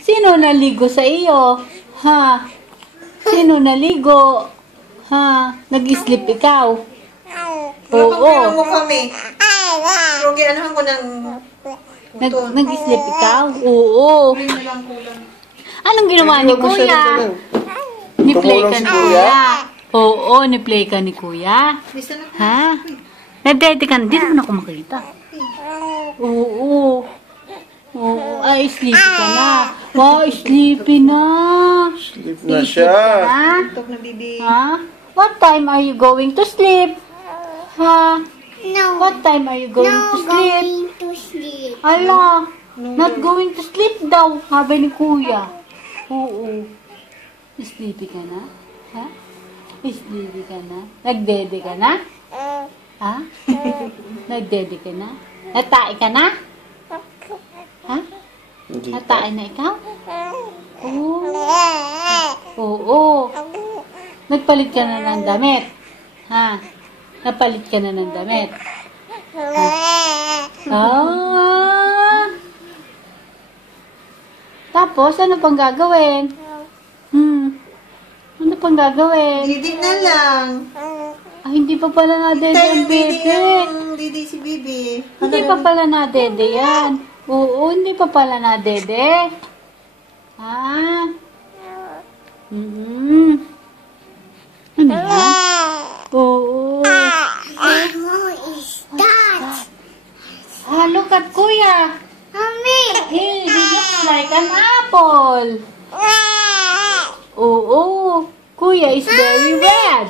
Sino naligo sa iyo? Ha? Sino naligo? Ha? Nag-sleep ikaw? Oo. Mo kami. Pero ginanahan ko ng Nag-sleep ikaw? Oo. Anong ginawa ni Kuya? Ni-play ka ni Kuya? Oo, ni-play ka ni Kuya. Ha? Nadede ka na. Di naman ako makita. Oo. Oo. Ay, sleepy ka na. Wow, sleepy na. Sleep na siya. Tok na bibi. Ha? What time are you going to sleep? Ha? No. What time are you going to sleep? Going to sleep. Ala, not going to sleep daw, sabi ni Kuya. Oo. Sleepy ka na? Ha? Sleepy ka na? Nagdede ka na? Ha? Nagdede ka na? Natai ka na? Ha? Hindi pa. Natai na ikaw? Oo. Oo. Nagpalit ka na ng damit? Ha? Napalit ka na ng damit? Ah! Tapos, ano pang gagawin? Ano pang gagawin? Didi na lang. Ah, hindi pa pala nadede ang bebe. Didi si Bibi. Hindi pa pala nadede yan. Oo, hindi pa pala nadede. Ah. Ano yan? Oo. Who is that? Ah, look at Kuya. Mommy. He looks like an apple. Oo. Kuya is very red.